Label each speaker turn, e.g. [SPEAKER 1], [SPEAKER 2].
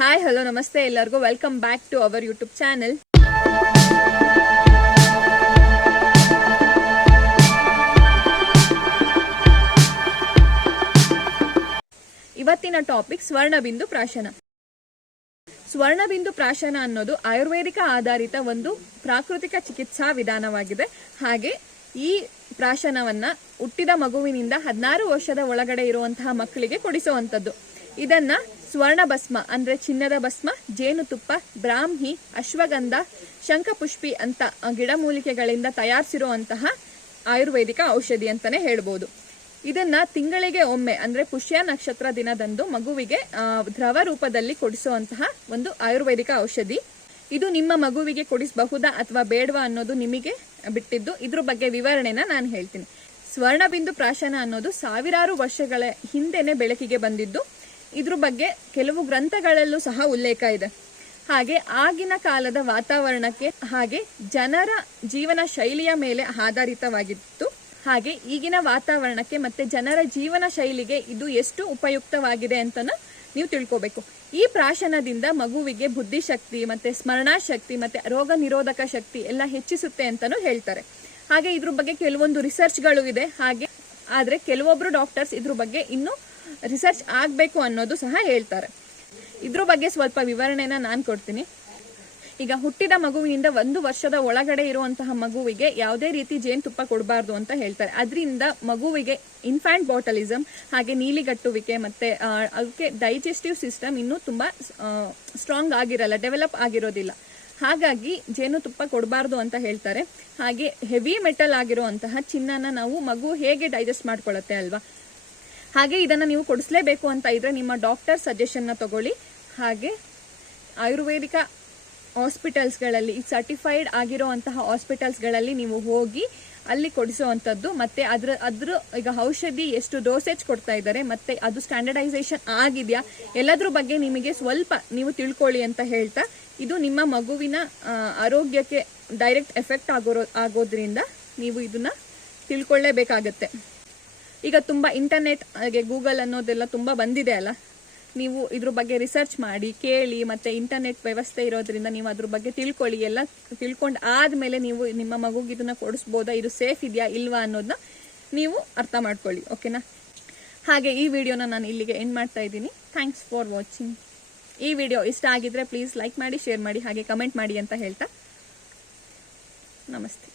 [SPEAKER 1] Hi hello ನಮಸ್ತೆ ಎಲ್ಲರಿಗೂ. Welcome back to our YouTube channel ಇವತ್ತಿನ ಟಾಪಿಕ್ ಸ್ವರ್ಣಬಿಂದು ಪ್ರಾಶನ. ಸ್ವರ್ಣಬಿಂದು ಪ್ರಾಶನ ಅನ್ನೋದು ಆಯುರ್ವೇದಿಕ ಆಧಾರಿತ ಒಂದು ಪ್ರಾಕೃತಿಕ ಚಿಕಿತ್ಸಾ ವಿಧಾನವಾಗಿದೆ. ಹಾಗೆ ಈ ಪ್ರಾಶನವನ್ನ ಹುಟ್ಟಿದ ಮಗುವಿನಿಂದ ಹದಿನಾರು ವರ್ಷದ ಒಳಗಡೆ ಇರುವಂತಹ ಮಕ್ಕಳಿಗೆ ಕೊಡಿಸುವಂಥದ್ದು. ಇದನ್ನ ಸ್ವರ್ಣ ಭಸ್ಮ ಅಂದ್ರೆ ಚಿನ್ನದ ಭಸ್ಮ ಜೇನುತುಪ್ಪ ಬ್ರಾಹ್ಮಿ, ಅಶ್ವಗಂಧ, ಶಂಖಪುಷ್ಪಿ ಅಂತ ಗಿಡಮೂಲಿಕೆಗಳಿಂದ ತಯಾರಿಸಿರುವಂತಹ ಆಯುರ್ವೇದಿಕ ಔಷಧಿ ಅಂತಾನೆ ಹೇಳ್ಬೋದು. ಇದನ್ನ ತಿಂಗಳಿಗೆ ಒಮ್ಮೆ ಅಂದ್ರೆ ಪುಷ್ಯ ನಕ್ಷತ್ರ ದಿನದಂದು ಮಗುವಿಗೆ ದ್ರವ ರೂಪದಲ್ಲಿ ಕೊಡಿಸುವಂತಹ ಒಂದು ಆಯುರ್ವೇದಿಕ ಔಷಧಿ. ಇದು ನಿಮ್ಮ ಮಗುವಿಗೆ ಕೊಡಿಸಬಹುದಾ ಅಥವಾ ಬೇಡವಾ ಅನ್ನೋದು ನಿಮಗೆ ಬಿಟ್ಟಿದ್ದು, ಇದ್ರ ಬಗ್ಗೆ ವಿವರಣೆನ ನಾನು ಹೇಳ್ತೀನಿ. ಸ್ವರ್ಣಬಿಂದು ಪ್ರಾಶನ ಅನ್ನೋದು ಸಾವಿರಾರು ವರ್ಷಗಳ ಹಿಂದೆನೆ ಬೆಳಕಿಗೆ ಬಂದಿದ್ದು. ಇದ್ರ ಬಗ್ಗೆ ಕೆಲವು ಗ್ರಂಥಗಳಲ್ಲೂ ಸಹ ಉಲ್ಲೇಖ ಇದೆ. ಹಾಗೆ ಆಗಿನ ಕಾಲದ ವಾತಾವರಣಕ್ಕೆ ಹಾಗೆ ಜನರ ಜೀವನ ಶೈಲಿಯ ಮೇಲೆ ಆಧಾರಿತವಾಗಿತ್ತು. ಹಾಗೆ ಈಗಿನ ವಾತಾವರಣಕ್ಕೆ ಮತ್ತೆ ಜನರ ಜೀವನ ಶೈಲಿಗೆ ಇದು ಎಷ್ಟು ಉಪಯುಕ್ತವಾಗಿದೆ ಅಂತನೂ ನೀವು ತಿಳ್ಕೋಬೇಕು. ಈ ಪ್ರಾಶನದಿಂದ ಮಗುವಿಗೆ ಬುದ್ಧಿಶಕ್ತಿ ಮತ್ತೆ ಸ್ಮರಣಾಶಕ್ತಿ ಮತ್ತೆ ರೋಗ ನಿರೋಧಕ ಶಕ್ತಿ ಎಲ್ಲ ಹೆಚ್ಚಿಸುತ್ತೆ ಅಂತಾನು ಹೇಳ್ತಾರೆ. ಹಾಗೆ ಇದ್ರ ಬಗ್ಗೆ ಕೆಲವೊಂದು ರಿಸರ್ಚ್ಗಳು ಇದೆ. ಹಾಗೆ ಆದ್ರೆ ಕೆಲವೊಬ್ರು ಡಾಕ್ಟರ್ಸ್ ಇದ್ರ ಬಗ್ಗೆ ಇನ್ನೂ ರಿಸರ್ಚ್ ಆಗಬೇಕು ಅನ್ನೋದು ಸಹ ಹೇಳ್ತಾರೆ. ಇದ್ರ ಬಗ್ಗೆ ಸ್ವಲ್ಪ ವಿವರಣೆನ ನಾನು ಕೊಡ್ತೀನಿ. ಈಗ ಹುಟ್ಟಿದ ಮಗುವಿನಿಂದ ಒಂದು ವರ್ಷದ ಒಳಗಡೆ ಇರುವಂತಹ ಮಗುವಿಗೆ ಯಾವುದೇ ರೀತಿ ಜೇನುತುಪ್ಪ ಕೊಡಬಾರ್ದು ಅಂತ ಹೇಳ್ತಾರೆ. ಅದರಿಂದ ಮಗುವಿಗೆ ಇನ್ಫ್ಯಾಂಟ್ ಬಾಟಲಿಸಮ್ ಹಾಗೆ ನೀಲಿಗಟ್ಟುವಿಕೆ ಮತ್ತೆ ಅದಕ್ಕೆ ಡೈಜೆಸ್ಟಿವ್ ಸಿಸ್ಟಮ್ ಇನ್ನೂ ತುಂಬಾ ಸ್ಟ್ರಾಂಗ್ ಆಗಿರಲ್ಲ ಡೆವಲಪ್ ಆಗಿರೋದಿಲ್ಲ. ಹಾಗಾಗಿ ಜೇನುತುಪ್ಪ ಕೊಡಬಾರ್ದು ಅಂತ ಹೇಳ್ತಾರೆ. ಹಾಗೆ ಹೆವಿ ಮೆಟಲ್ ಆಗಿರುವಂತಹ ಚಿನ್ನನ ನಾವು ಮಗು ಹೇಗೆ ಡೈಜೆಸ್ಟ್ ಮಾಡ್ಕೊಳ್ಳುತ್ತೆ ಅಲ್ವಾ? ಹಾಗೆ ಇದನ್ನ ನೀವು ಕೊಡಿಸ್ಲೇಬೇಕು ಅಂತ ಇದ್ರೆ ನಿಮ್ಮ ಡಾಕ್ಟರ್ ಸಜೆಷನ್ನ ತಗೊಳ್ಳಿ. ಹಾಗೆ ಆಯುರ್ವೇದಿಕ ಹಾಸ್ಪಿಟಲ್ಸ್ಗಳಲ್ಲಿ ಸರ್ಟಿಫೈಡ್ ಆಗಿರುವಂತಹ ಹಾಸ್ಪಿಟಲ್ಸ್ಗಳಲ್ಲಿ ನೀವು ಹೋಗಿ ಅಲ್ಲಿ ಕೊಡಿಸುವಂಥದ್ದು, ಮತ್ತೆ ಅದ್ರ ಅದ್ರ ಈಗ ಔಷಧಿ ಎಷ್ಟು ಡೋಸೇಜ್ ಕೊಡ್ತಾ ಇದ್ದಾರೆ, ಮತ್ತೆ ಅದು ಸ್ಟ್ಯಾಂಡರ್ಡೈಸೇಷನ್ ಆಗಿದೆಯಾ, ಎಲ್ಲದ್ರ ಬಗ್ಗೆ ನಿಮಗೆ ಸ್ವಲ್ಪ ನೀವು ತಿಳ್ಕೊಳ್ಳಿ ಅಂತ ಹೇಳ್ತಾ, ಇದು ನಿಮ್ಮ ಮಗುವಿನ ಆರೋಗ್ಯಕ್ಕೆ ಡೈರೆಕ್ಟ್ ಎಫೆಕ್ಟ್ ಆಗೋರೋ ಆಗೋದ್ರಿಂದ ನೀವು ಇದನ್ನ ತಿಳ್ಕೊಳ್ಳೇಬೇಕಾಗತ್ತೆ. ಈಗ ತುಂಬ ಇಂಟರ್ನೆಟ್ ಹಾಗೆ ಗೂಗಲ್ ಅನ್ನೋದೆಲ್ಲ ತುಂಬ ಬಂದಿದೆ ಅಲ್ಲ? ನೀವು ಇದ್ರ ಬಗ್ಗೆ ರಿಸರ್ಚ್ ಮಾಡಿ, ಕೇಳಿ ಮತ್ತೆ ಇಂಟರ್ನೆಟ್ ವ್ಯವಸ್ಥೆ ಇರೋದ್ರಿಂದ ನೀವು ಅದ್ರ ಬಗ್ಗೆ ತಿಳ್ಕೊಳ್ಳಿ. ಎಲ್ಲ ತಿಳ್ಕೊಂಡು ಆದ್ಮೇಲೆ ನೀವು ನಿಮ್ಮ ಮಗುಗೆ ಇದನ್ನ ಕೊಡಿಸ್ಬೋದಾ? ಇದು ಸೇಫ್ ಇದೆಯಾ? ಇಲ್ವಾ ಅನ್ನೋದನ್ನ ನೀವು ಅರ್ಥ ಮಾಡ್ಕೊಳ್ಳಿ ಓಕೆನಾ ಹಾಗೆ ಈ ವಿಡಿಯೋನ ನಾನು ಇಲ್ಲಿಗೆ ಎಂಡ್ ಮಾಡ್ತಾ ಇದ್ದೀನಿ. ಥ್ಯಾಂಕ್ಸ್ ಫಾರ್ ವಾಚಿಂಗ್ ಈ ವಿಡಿಯೋ ಇಷ್ಟ ಆಗಿದ್ರೆ ಪ್ಲೀಸ್ ಲೈಕ್ ಮಾಡಿ ಶೇರ್ ಮಾಡಿ, ಹಾಗೆ ಕಮೆಂಟ್ ಮಾಡಿ ಅಂತ ಹೇಳ್ತಾ. ನಮಸ್ತೆ.